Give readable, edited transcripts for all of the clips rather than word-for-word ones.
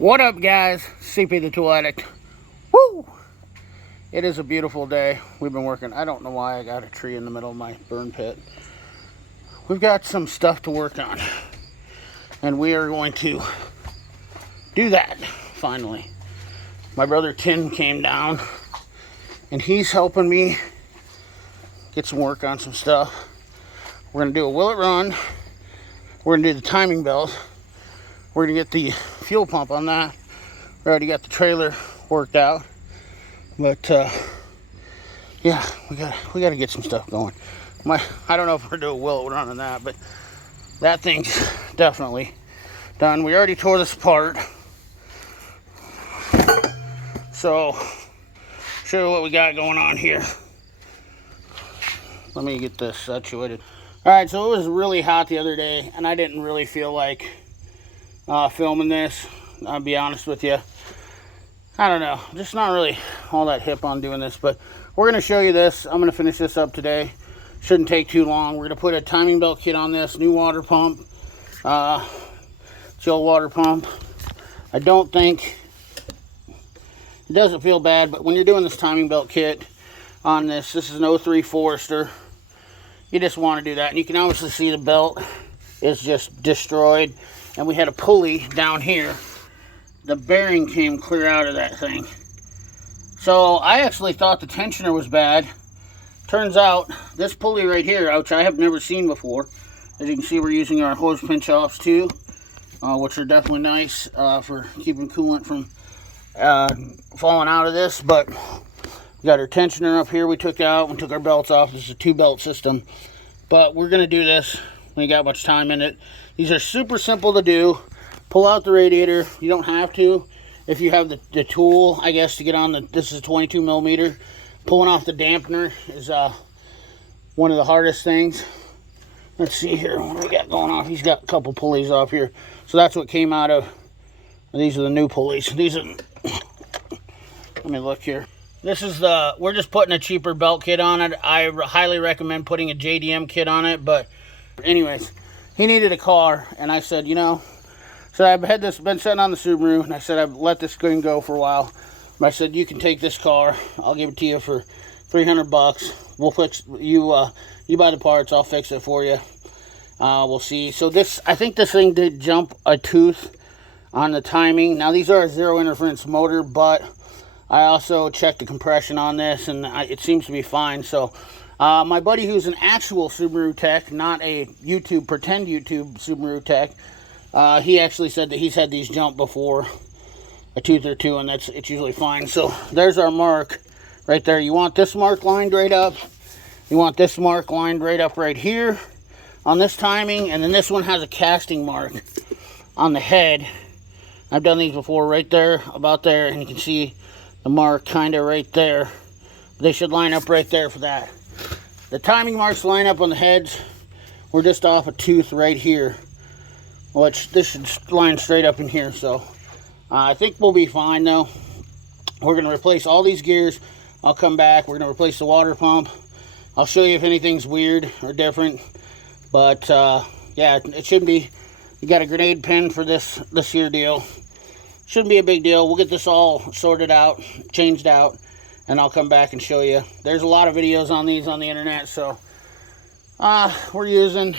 What up, guys? CP the Tool Addict. Woo! It is a beautiful day. We've been working. I don't know why I got a tree in the middle of my burn pit. We've got some stuff to work on, and we are going to do that finally. My brother Tim came down, and he's helping me get some work on some stuff. We're going to do a will it run. We're going to do the timing belt. We're going to get the fuel pump on that. We already got the trailer worked out. But, yeah, we got to get some stuff going. I don't know if we're going to do a will it run on that, but that thing's definitely done. We already tore this apart. So, show you what we got going on here. Let me get this situated. Alright, so it was really hot the other day, and I didn't really feel like filming this. I'll be honest with you. I don't know. Just not really all that hip on doing this, but we're going to show you this. I'm going to finish this up today. Shouldn't take too long. We're going to put a timing belt kit on this. New water pump. Chill water pump. I don't think... It doesn't feel bad, but when you're doing this timing belt kit on this is an 03 Forester. You just want to do that. And you can obviously see the belt is just destroyed. And we had a pulley down here. The bearing came clear out of that thing. So I actually thought the tensioner was bad. Turns out this pulley right here, which I have never seen before. As you can see, we're using our hose pinch offs too, which are definitely nice for keeping coolant from falling out of this. But we got our tensioner up here we took out. We took our belts off. This is a 2-belt system. But we're going to do this. We ain't got much time in it. These are super simple to do. Pull out the radiator. You don't have to. If you have the tool, I guess, to get on the... This is a 22 millimeter. Pulling off the dampener is one of the hardest things. Let's see here. What do we got going on? He's got a couple pulleys off here. So that's what came out of... These are the new pulleys. These are... Let me look here. This is the... We're just putting a cheaper belt kit on it. I highly recommend putting a JDM kit on it. But anyways, he needed a car. And I said, you know... So I've had this... Been sitting on the Subaru. And I said, I've let this thing go for a while. But I said, you can take this car. I'll give it to you for $300. We'll fix... You buy the parts. I'll fix it for you. We'll see. So this... I think this thing did jump a tooth on the timing. Now these are a zero interference motor, but I also checked the compression on this, and it seems to be fine. So my buddy, who's an actual Subaru tech, not a pretend YouTube Subaru tech, he actually said that he's had these jump before a tooth or two, and it's usually fine. So there's our mark right there. You want this mark lined right up. You want this mark lined right up right here on this timing, and then this one has a casting mark on the head. I've done these before, right there, about there, and you can see the mark kind of right there. They should line up right there for that. The timing marks line up on the heads. We're just off a tooth right here, which this should line straight up in here. So I think we'll be fine, though. We're going to replace all these gears. I'll come back. We're going to replace the water pump. I'll show you if anything's weird or different. But, yeah, it shouldn't be. You got a grenade pin for this here deal. Shouldn't be a big deal. We'll get this all sorted out, changed out, and I'll come back and show you. There's a lot of videos on these on the internet, so we're using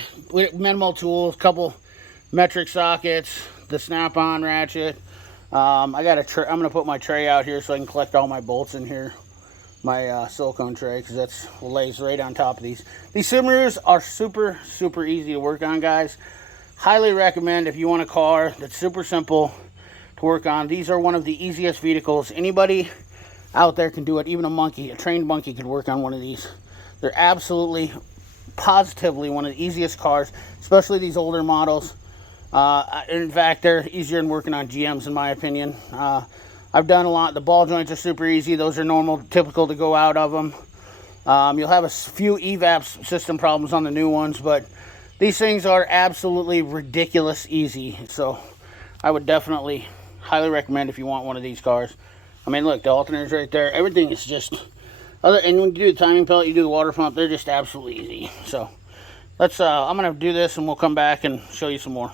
minimal tools, couple metric sockets, the snap-on ratchet. I'm gonna put my tray out here so I can collect all my bolts in here, my silicone tray, because that's lays right on top of these. These Subarus are super, super easy to work on, guys. Highly recommend if you want a car that's super simple to work on. These are one of the easiest vehicles. Anybody out there can do it. Even a trained monkey could work on one of these. They're absolutely, positively one of the easiest cars, especially these older models. In fact, they're easier than working on GMs, in my opinion. I've done a lot. The ball joints are super easy. Those are normal, typical to go out of them. You'll have a few evap system problems on the new ones, but these things are absolutely ridiculous easy. So I would definitely highly recommend if you want one of these cars. I mean, look, the alternator's right there. Everything is just... And when you do the timing belt, you do the water pump, they're just absolutely easy. So let's... I'm going to do this, and we'll come back and show you some more.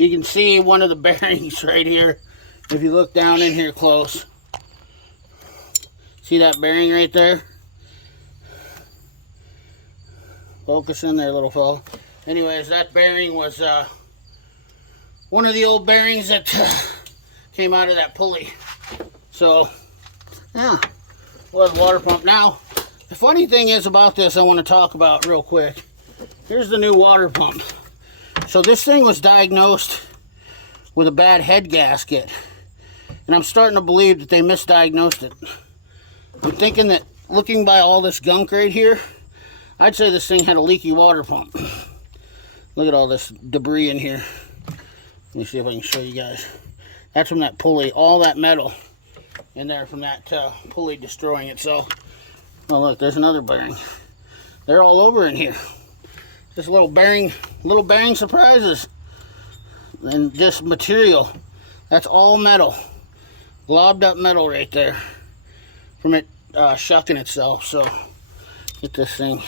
You can see one of the bearings right here. If you look down in here close. See that bearing right there? Focus in there, little fella. Anyways, that bearing was one of the old bearings that came out of that pulley. So, yeah, was water pump. Now, the funny thing is about this, I want to talk about real quick. Here's the new water pump. So this thing was diagnosed with a bad head gasket, and I'm starting to believe that they misdiagnosed it. I'm thinking that looking by all this gunk right here, I'd say this thing had a leaky water pump. Look at all this debris in here. Let me see if I can show you guys. That's from that pulley, all that metal in there from that pulley destroying itself. Oh look, there's another bearing. They're all over in here. Just little bearing surprises. And just material. That's all metal. Globbed up metal right there. From it shucking itself. So, get this thing.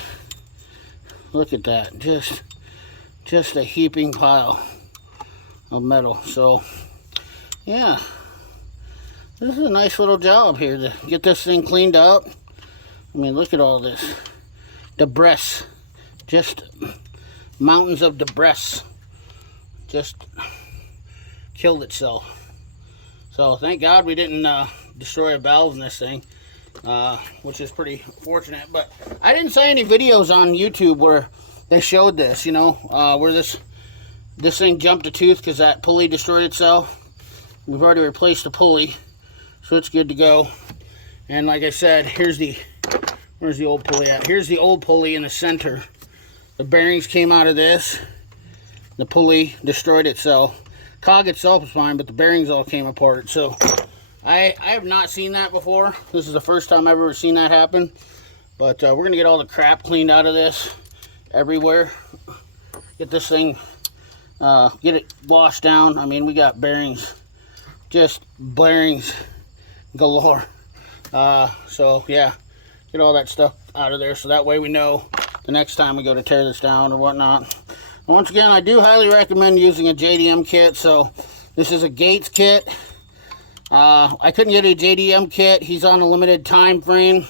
Look at that. Just a heaping pile of metal. So, yeah. This is a nice little job here to get this thing cleaned up. I mean, look at all this debris. Just mountains of debris. Just killed itself. So, thank God we didn't destroy a valve in this thing. Which is pretty fortunate. But I didn't see any videos on YouTube where they showed this, you know, where this thing jumped a tooth because that pulley destroyed itself. We've already replaced the pulley, so it's good to go. And like I said, where's the old pulley at? Here's the old pulley in the center. The bearings came out of this. The pulley destroyed itself. Cog itself was fine, but the bearings all came apart. So I have not seen that before. This is the first time I've ever seen that happen. But we're going to get all the crap cleaned out of this everywhere. Get this thing, get it washed down. I mean, we got bearings, just bearings galore. So, yeah, get all that stuff out of there so that way we know the next time we go to tear this down or whatnot. And once again, I do highly recommend using a JDM kit. So, this is a Gates kit. I couldn't get a JDM kit. He's on a limited time frame.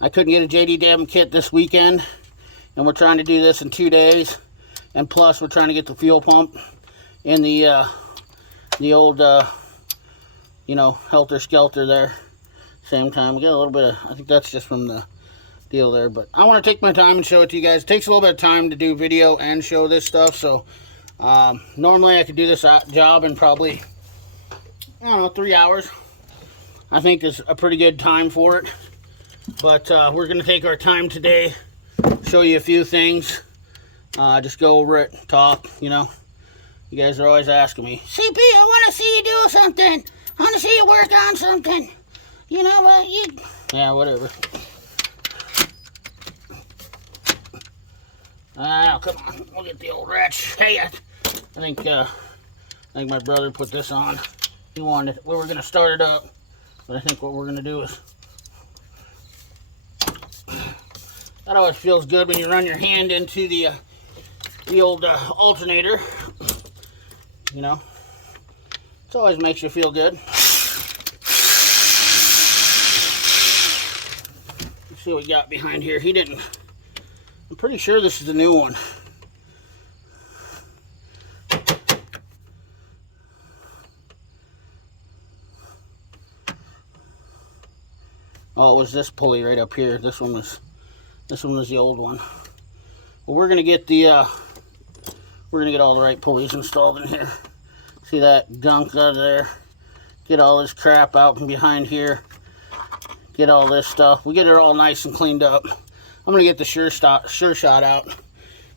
I couldn't get a JDM kit this weekend. And we're trying to do this in 2 days. And plus, we're trying to get the fuel pump in the old, you know, helter-skelter there. Same time. We got a little bit of, I think that's just from the deal there. But I want to take my time and show it to you guys. It takes a little bit of time to do video and show this stuff. So, normally I could do this job in probably, I don't know, 3 hours. I think is a pretty good time for it. But we're going to take our time today, show you a few things. Just go over it, talk, you know. You guys are always asking me, CP, I want to see you do something. I want to see you work on something. You know what, yeah, whatever. Come on, we'll get the old wretch. Hey, I think my brother put this on. He wanted it. We were going to start it up, but I think what we're going to do is, that always feels good when you run your hand into the old alternator. You know, it always makes you feel good. Let's see what we got behind here. He didn't, I'm pretty sure this is the new one. Oh, it was this pulley right up here. This one was the old one. Well, we're gonna get all the right pulleys installed in here. See that gunk out of there? Get all this crap out from behind here. Get all this stuff. We get it all nice and cleaned up. I'm gonna get the Sure Shot out and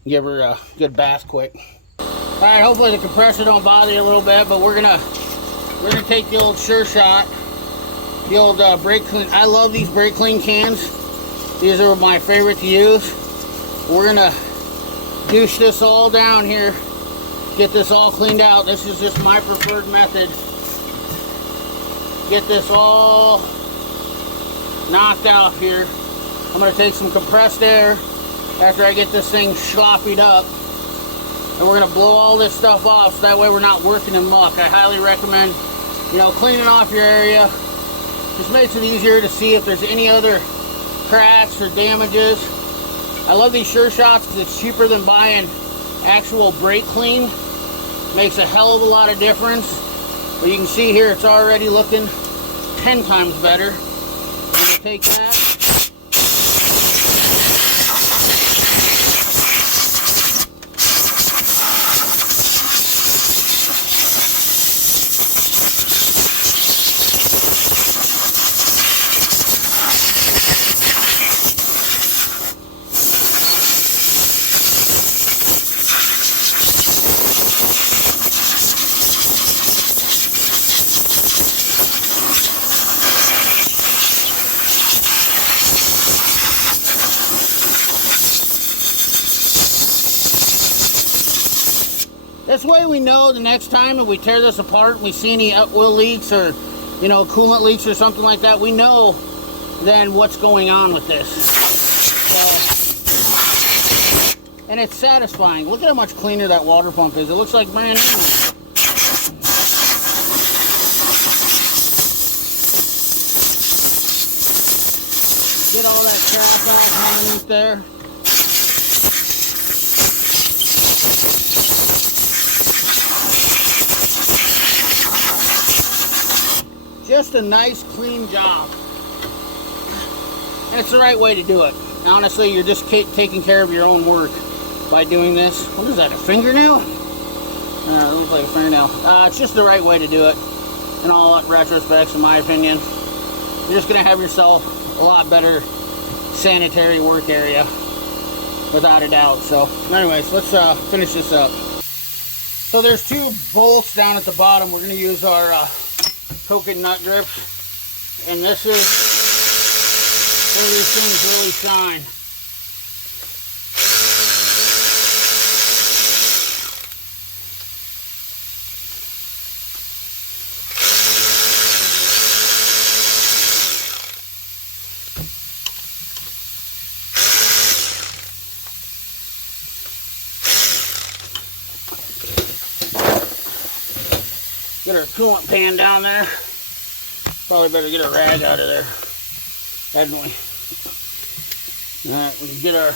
give her a good bath quick. All right, hopefully the compressor don't bother you a little bit, but we're gonna take the old Sure Shot. The old brake clean. I love these brake clean cans. These are my favorite to use. We're gonna douche this all down here. Get this all cleaned out. This is just my preferred method. Get this all knocked out here. I'm gonna take some compressed air after I get this thing sloppied up. And we're going to blow all this stuff off so that way we're not working in muck. I highly recommend, you know, cleaning off your area. Just makes it easier to see if there's any other cracks or damages. I love these Sure Shots because it's cheaper than buying actual brake clean. Makes a hell of a lot of difference. But you can see here it's already looking 10 times better. I'm going to take that. This way we know the next time if we tear this apart and we see any oil leaks or, you know, coolant leaks or something like that, we know then what's going on with this. So, and it's satisfying. Look at how much cleaner that water pump is. It looks like brand new. Get all that crap out underneath there. Just a nice clean job. And it's the right way to do it. Honestly, you're just taking care of your own work by doing this. What is that, a fingernail? It looks like a fingernail. It's just the right way to do it in all retrospects, in my opinion. You're just going to have yourself a lot better sanitary work area, without a doubt. So anyways, let's finish this up. So there's two bolts down at the bottom. We're going to use our token nut grips, and this is where these things really shine. Get our coolant pan down there. Probably better get a rag out of there, hadn't we? Alright, we can get our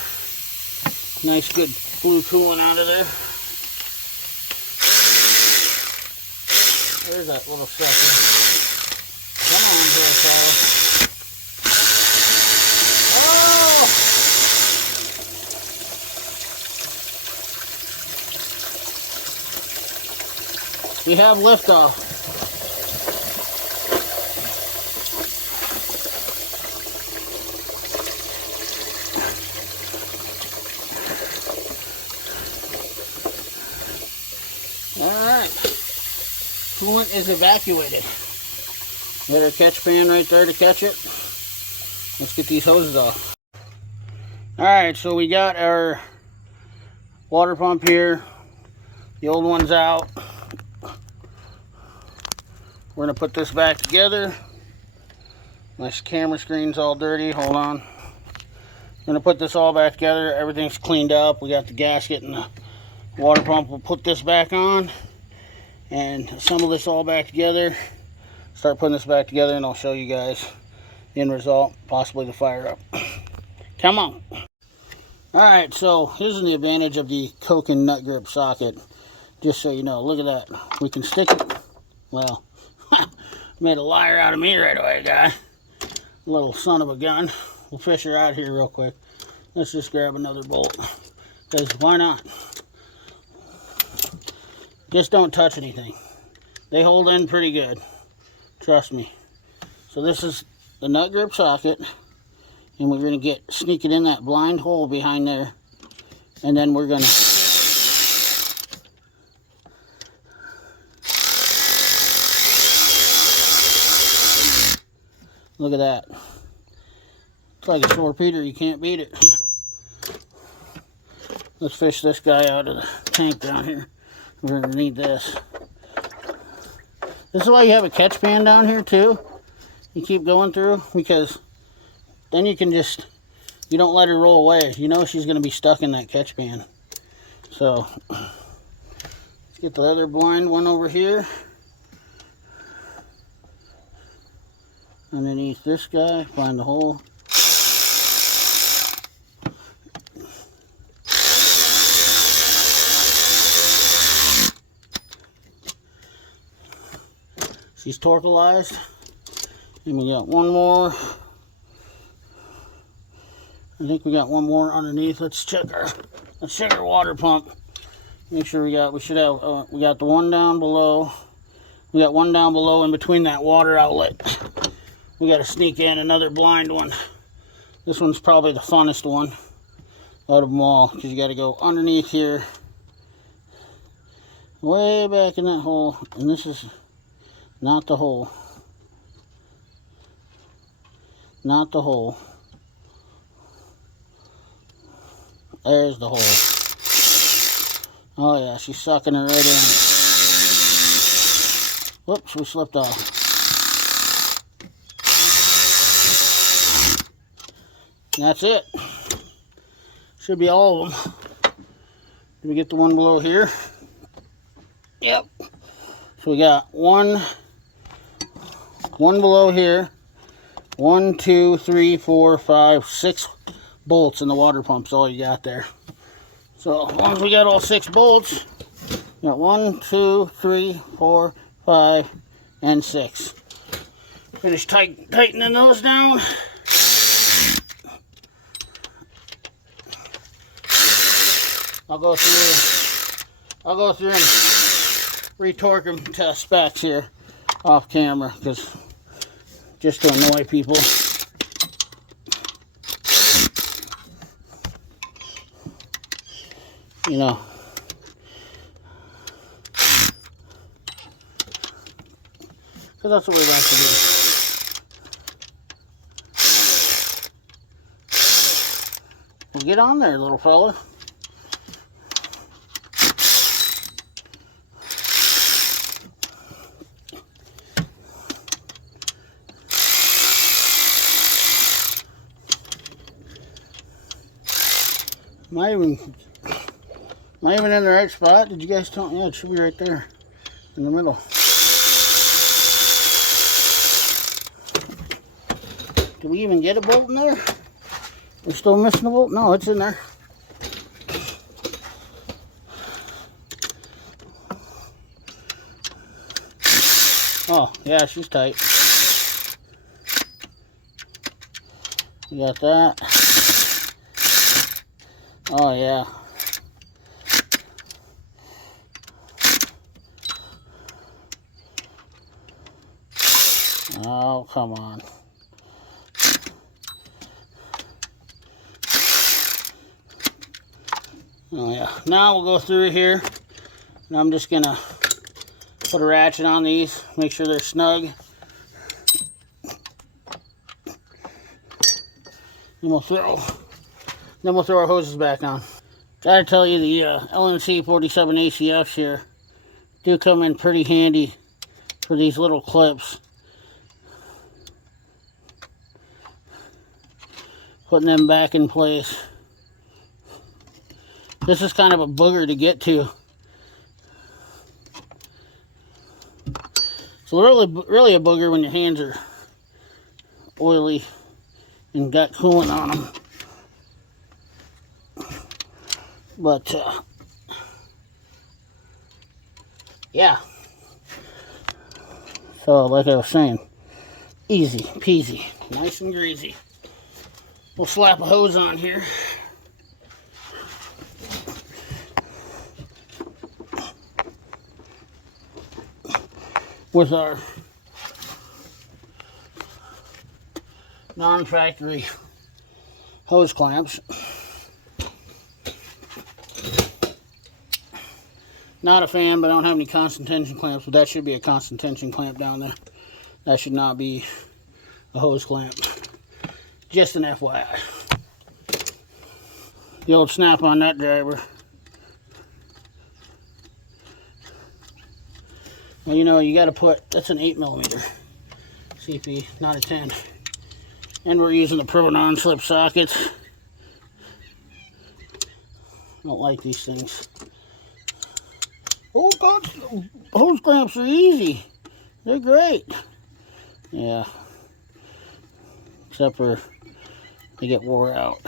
nice good blue coolant out of there. There's that little sucker. Come on, little fella. Oh! We have liftoff. Alright, coolant is evacuated. Got our catch pan right there to catch it. Let's get these hoses off. Alright, so we got our water pump here. The old one's out. We're going to put this back together. My camera screen's all dirty. Hold on. I'm going to put this all back together. Everything's cleaned up. We got the gasket and the water pump. We'll put this back on and assemble this all back together. Start putting this back together, and I'll show you guys the end result, possibly the fire up. Come on. Alright, so here's the advantage of the Koken nut grip socket. Just so you know, look at that. We can stick it. Well, made a liar out of me right away, guy. Little son of a gun. We'll fish her out here real quick. Let's just grab another bolt. Because why not? Just don't touch anything. They hold in pretty good. Trust me. So this is the nut grip socket. And we're going to sneak it in that blind hole behind there. And then we're going to look at that. It's like a torpedo, you can't beat it. Let's fish this guy out of the tank down here. We're gonna need this. This is why you have a catch pan down here too. You keep going through, because then you can just, you don't let her roll away. You know she's gonna be stuck in that catch pan. So Get the other blind one over here. Underneath this guy, find the hole. She's torquilized. And we got one more. I think we got one more underneath. Let's check our water pump. Make sure we got the one down below. We got one down below in between that water outlet. We got to sneak in another blind one. This one's probably the funnest one out of them all, because you got to go underneath here, way back in that hole, and this is not the hole. Not the hole. There's the hole. Oh yeah, she's sucking it right in. Whoops, we slipped off. And that's it. Should be all of them. Did we get the one below here? Yep. So we got one below here. 1, 2, 3, 4, 5, 6 bolts in the water pump's all you got there. So as long as we got all 6 bolts, we got 1, 2, 3, 4, 5, and 6. Finish tightening those down. I'll go through and retorque them to specs here off camera, because just to annoy people. You know. Because that's what we like to do. Well, get on there, little fella. Am I even in the right spot? Did you guys tell me? Yeah, it should be right there in the middle. Did we even get a bolt in there? We're still missing a bolt? No, it's in there. Oh, yeah, she's tight. We got that. Oh, yeah. Oh, come on. Oh, yeah. Now we'll go through here, and I'm just going to put a ratchet on these, make sure they're snug. Then we'll throw our hoses back on. Gotta tell you, the LNC 47 ACFs here do come in pretty handy for these little clips. Putting them back in place. This is kind of a booger to get to. So really a booger when your hands are oily and got coolant on them. But yeah. So like I was saying, easy peasy, nice and greasy. We'll slap a hose on here. With our non-factory hose clamps. Not a fan, but I don't have any constant tension clamps, but that should be a constant tension clamp down there. That should not be a hose clamp. Just an FYI. The old snap-on nut driver. Well, you know, you got to put, that's an 8mm CP, not a 10. And we're using the Pro non-slip sockets. I don't like these things. Oh God, hose clamps are easy. They're great. Yeah. Except for they get wore out.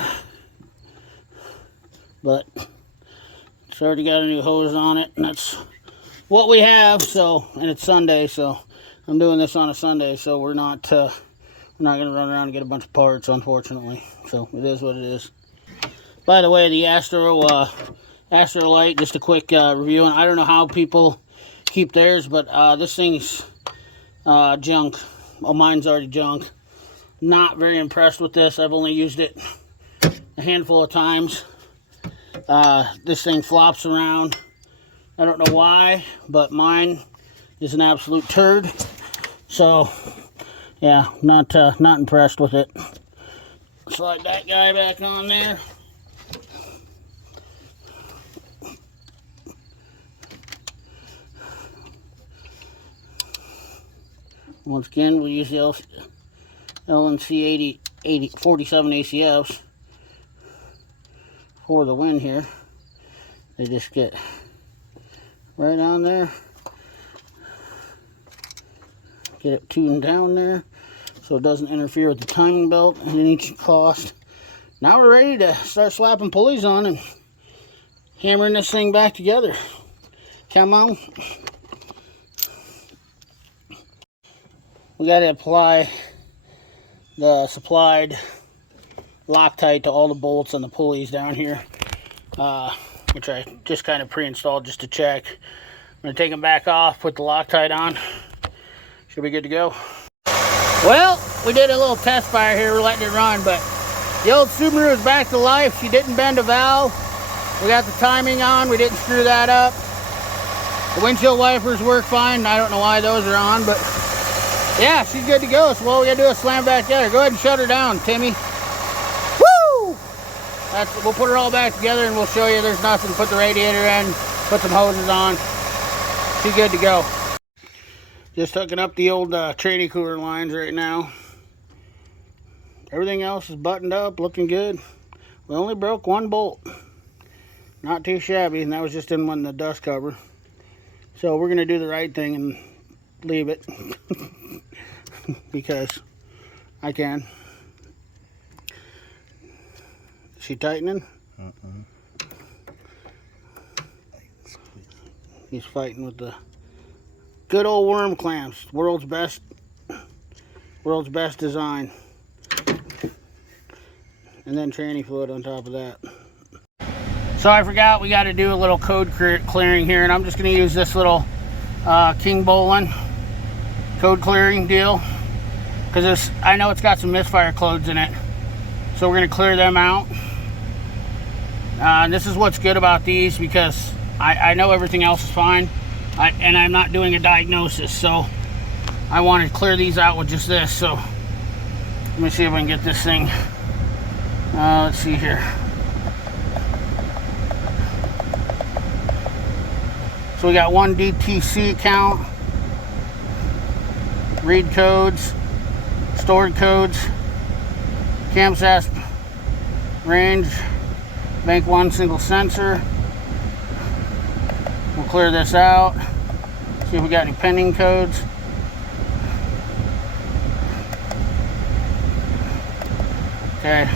But it's already got a new hose on it, and that's what we have. So, and it's Sunday, so I'm doing this on a Sunday, so we're not gonna run around and get a bunch of parts, unfortunately. So it is what it is. By the way, the Astrolight, just a quick review, and I don't know how people keep theirs, but this thing's junk. Oh, mine's already junk. Not very impressed with this. I've only used it a handful of times. This thing flops around. I don't know why, but mine is an absolute turd. So, yeah, not impressed with it. Slide that guy back on there. Once again, we'll use the LNC 47 ACFs for the win here. They just get right on there. Get it tuned down there so it doesn't interfere with the timing belt at any cost. Now we're ready to start slapping pulleys on and hammering this thing back together. Come on. We got to apply the supplied Loctite to all the bolts and the pulleys down here, which I just kind of pre-installed just to check. I'm going to take them back off, put the Loctite on. Should be good to go. Well, we did a little test fire here. We're letting it run, but the old Subaru is back to life. She didn't bend a valve. We got the timing on. We didn't screw that up. The windshield wipers work fine. I don't know why those are on, but yeah, she's good to go. So all we gotta do is slam back together. Go ahead and shut her down, Timmy. Woo! We'll put her all back together and we'll show you there's nothing. Put the radiator in, put some hoses on. She's good to go. Just hooking up the old tranny cooler lines right now. Everything else is buttoned up, looking good. We only broke one bolt. Not too shabby, and that was just in the dust cover. So we're gonna do the right thing and leave it because I can. Is she tightening? He's fighting with the good old worm clamps. World's best design. And then tranny fluid on top of that. So I forgot we got to do a little code clearing here, and I'm just going to use this little King Bolin code clearing deal because I know it's got some misfire codes in it, so we're going to clear them out. This is what's good about these because I know everything else is fine, and I'm not doing a diagnosis, so I want to clear these out with just this. So let me see if I can get this thing. Let's see here. So we got one DTC account, read codes, stored codes, camshaft range, bank 1 single sensor. We'll clear this out, see if we got any pending codes. Okay.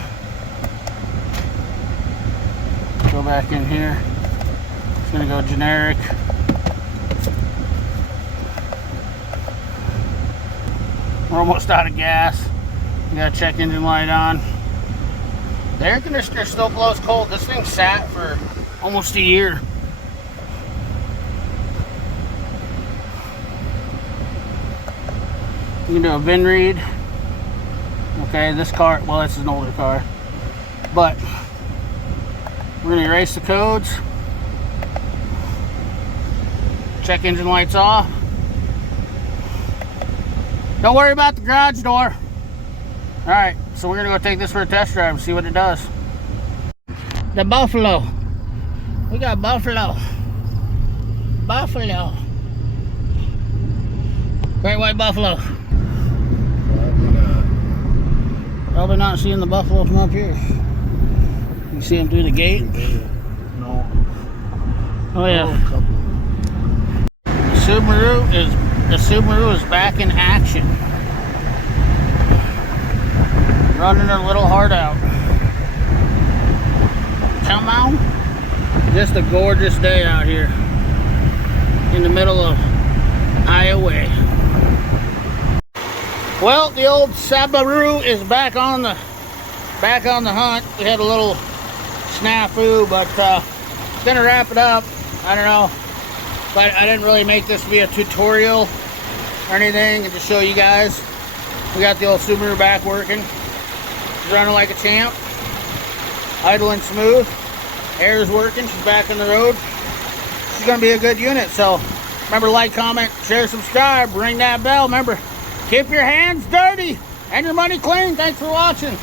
Go back in here. It's gonna go generic. We're almost out of gas. We got check engine light on. The air conditioner still blows cold. This thing sat for almost a year. You can do a VIN read. Okay, this car, well, this is an older car, but we're gonna erase the codes. Check engine lights off. Don't worry about the garage door. All right, so we're gonna go take this for a test drive and see what it does. The Buffalo. We got Buffalo. Buffalo. Great white buffalo. Probably not seeing the buffalo from up here. You see him through the gate? No. Oh yeah. Oh, a couple. The Subaru is back in action. Running her little heart out. Come on. Just a gorgeous day out here in the middle of Iowa. Well, the old Subaru is back on the hunt. We had a little snafu, but gonna wrap it up. I don't know, but I didn't really make this be a tutorial or anything, and to show you guys. We got the old Subaru back working. She's running like a champ, idling smooth. Air's working. She's back on the road. She's gonna be a good unit. So remember, like, comment, share, subscribe, ring that bell. Remember, keep your hands dirty and your money clean. Thanks for watching.